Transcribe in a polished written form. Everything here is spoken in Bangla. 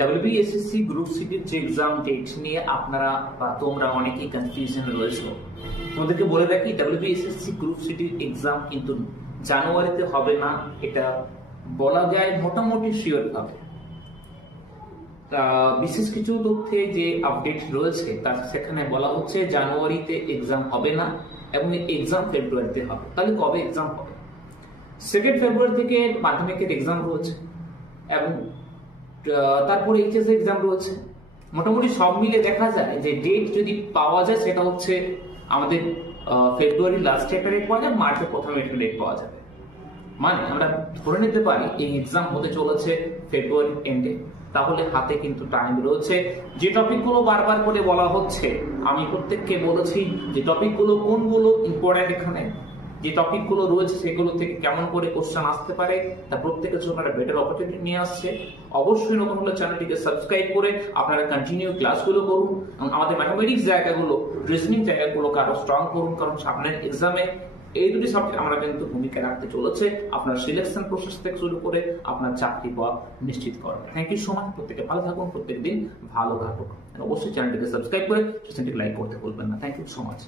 ডাব্লিউবিএসএসসি গ্রুপ সিটির যে এক্সাম ডেট নিয়ে আপনারা বা তোমরা অনেকেই কনফিউশন রয়েছে। তোমাদেরকে বলে রাখি, ডাব্লিউবিএসএসসি গ্রুপ সিটির এক্সাম কিন্তু জানুয়ারিতে হবে না, এটা বলা যায় মোটামুটি শিওর হবে। বিশেষ কিছু তথ্যে যে আপডেট রয়েছে তার সেখানে বলা হচ্ছে জানুয়ারিতে এক্সাম হবে না এবং এক্সাম ফেব্রুয়ারিতে হবে। তাহলে কবে এক্সাম হবে? 2 ফেব্রুয়ারি থেকে মাধ্যমিকের এক্সাম রয়েছে এবং তারপরে এইচএস এক্সাম রয়েছে। মোটামুটি সব মিলে দেখা যায় যে ডেট যদি পাওয়া যায় সেটা হচ্ছে আমাদের ফেব্রুয়ারি লাস্টে একটা ডেট পাওয়া যায়, মার্চের প্রথমে একটা ডেট পাওয়া যাবে। মানে আমরা ধরে নিতে পারি এই এক্সাম হতে চলেছে ফেব্রুয়ারি এন্ডে। তাহলে হাতে কিন্তু টাইম রয়েছে। যে টপিকগুলো বারবার করে বলা হচ্ছে, আমি প্রত্যেককে বলেছি যে টপিকগুলো কোনগুলো ইম্পর্টেন্ট, এখানে যে টপিকগুলো রয়েছে সেগুলো থেকে কেমন করে কোশ্চেন আসতে পারে তা প্রত্যেকের জন্য একটা বেটার অপরচুনিটি নিয়ে আসছে। অবশ্যই নতুন হলে চ্যানেলটিকে সাবস্ক্রাইব করে আপনারা কন্টিনিউ ক্লাসগুলো করুন এবং আমাদের ম্যাথমেটিক্স জায়গাগুলো, রিজনিং জায়গাগুলোকে আরো স্ট্রং করুন, কারণ সামনের এক্সামে এই দুটি সাবজেক্ট আমরা কিন্তু ভূমিকা রাখতে চলেছে আপনার সিলেকশন প্রসেস থেকে শুরু করে আপনার চাকরি পাওয়া নিশ্চিত করেন। Thank you so much. প্রত্যেকে ভালো থাকুন, প্রত্যেক দিন ভালো থাকুন। অবশ্যই চ্যানেলটিকে সাবস্ক্রাইব করে সেশনটিকে লাইক করতে ভুলবেন না। Thank you so much.